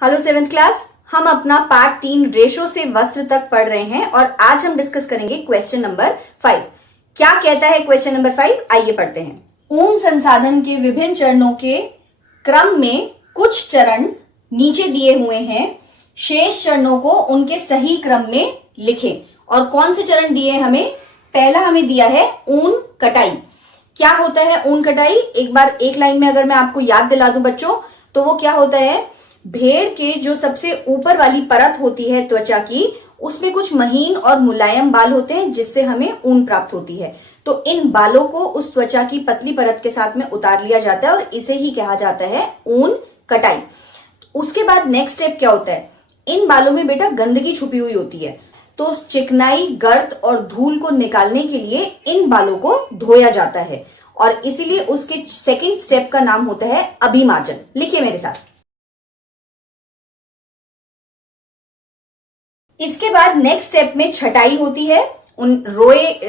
Hello 7th class. हम अपना part 3 ratio से वस्त्र तक पढ़ रहे हैं और आज हम डिस्कस करेंगे क्वेश्चन नंबर 5। क्या कहता है क्वेश्चन नंबर 5? आइए पढ़ते हैं। ऊन संसाधन के विभिन्न चरणों के क्रम में कुछ चरण नीचे दिए हुए हैं, शेष चरणों को उनके सही क्रम में लिखें। और कौन से चरण दिए हैं हमें? पहला हमें दिया है ऊन कटाई। क्या होता है ऊन कटाई? एक बार एक लाइन में अगर मैं आपको याद दिला दूं बच्चों, तो वो क्या होता है, भेड़ के जो सबसे ऊपर वाली परत होती है त्वचा की, उसमें कुछ महीन और मुलायम बाल होते हैं जिससे हमें ऊन प्राप्त होती है। तो इन बालों को उस त्वचा की पतली परत के साथ में उतार लिया जाता है और इसे ही कहा जाता है ऊन कटाई। उसके बाद नेक्स्ट स्टेप क्या होता है? इन बालों में बेटा गंदगी छुपी हुई होती है, तो चिकनाई, गर्द और धूल को निकालने के लिए इन बालों को धोया जाता है और इसीलिए उसके सेकेंड स्टेप का नाम होता है अभिमार्जन। लिखिए मेरे साथ। इसके बाद नेक्स्ट स्टेप में छटाई होती है। उन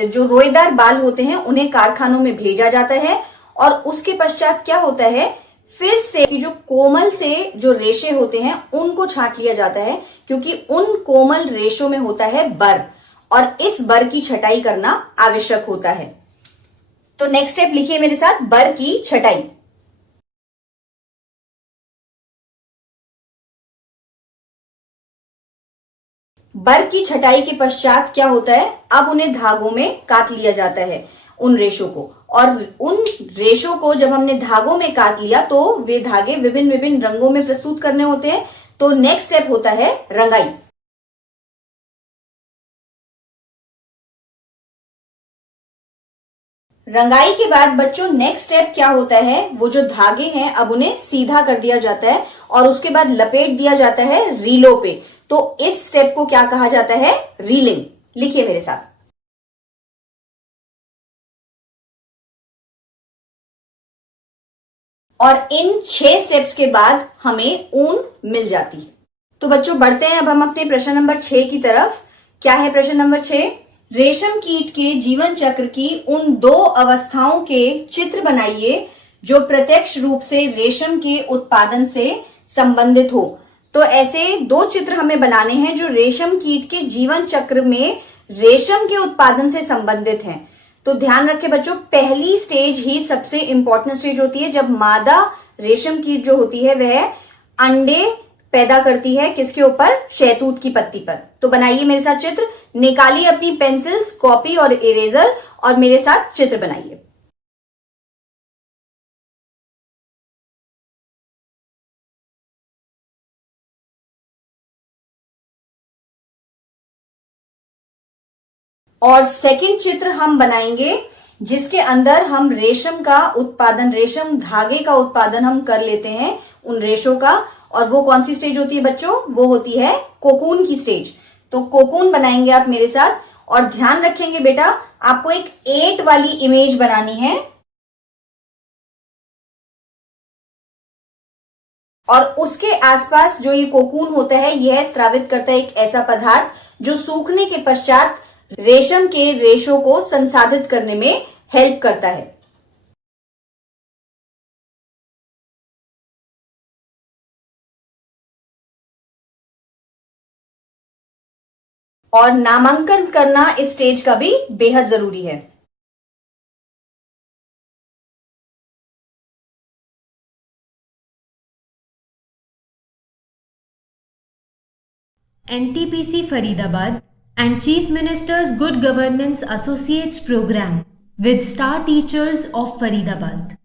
जो रोएदार बाल होते हैं उन्हें कारखानों में भेजा जाता है और उसके पश्चात क्या होता है, फिर से कि जो कोमल से जो रेशे होते हैं उनको छांट लिया जाता है, क्योंकि उन कोमल रेशों में होता है बर और इस बर की छटाई करना आवश्यक होता है। तो नेक्स्ट स्टेप लिखिए मेरे साथ, बर की छटाई। बर की छटाई के पश्चात क्या होता है, अब उन्हें धागों में काट लिया जाता है, उन रेशों को। और उन रेशों को जब हमने धागों में काट लिया तो वे धागे विभिन्न विभिन्न रंगों में प्रस्तुत करने होते हैं। तो नेक्स्ट स्टेप होता है रंगाई। रंगाई के बाद बच्चों नेक्स्ट स्टेप क्या होता है, वो जो धागे हैं अब उन्हें सीधा कर दिया जाता है और उसके बाद लपेट दिया जाता है रीलों पे। तो इस स्टेप को क्या कहा जाता है? रीलिंग। लिखिए मेरे साथ। और इन 6 स्टेप्स के बाद हमें ऊन मिल जाती है। तो बच्चों बढ़ते हैं अब हम अपने प्रश्न नंबर 6 की तरफ। क्या है प्रश्न नंबर 6? रेशम कीट के जीवन चक्र की उन 2 अवस्थाओं के चित्र बनाइए जो प्रत्यक्ष रूप से रेशम के उत्पादन से संबंधित हो। तो ऐसे 2 चित्र हमें बनाने हैं जो रेशम कीट के जीवन चक्र में रेशम के उत्पादन से संबंधित हैं। तो ध्यान रखें बच्चों, पहली स्टेज ही सबसे इंपॉर्टेंट स्टेज होती है, जब मादा रेशम कीट जो होती है वह अंडे पैदा करती है। किसके ऊपर? शहतूत की पत्ती पर। तो बनाइए मेरे साथ चित्र। निकालिए अपनी पेंसिल्स, कॉपी और इरेजर और मेरे साथ चित्र बनाइए। और सेकंड चित्र हम बनाएंगे जिसके अंदर हम रेशम का उत्पादन, रेशम धागे का उत्पादन हम कर लेते हैं उन रेशों का। और वो कौन सी स्टेज होती है बच्चों? वो होती है कोकून की स्टेज। तो कोकून बनाएंगे आप मेरे साथ। और ध्यान रखेंगे बेटा, आपको एक 8 वाली इमेज बनानी है और उसके आसपास जो ये कोकून होता है यह स्रावित करता है एक ऐसा पदार्थ जो सूखने के पश्चात रेशम के रेशों को संसाधित करने में हेल्प करता है। और नामांकन करना इस स्टेज का भी बेहद जरूरी है। NTPC Faridabad and Chief Minister's Good Governance Associates Program with Star Teachers of Faridabad.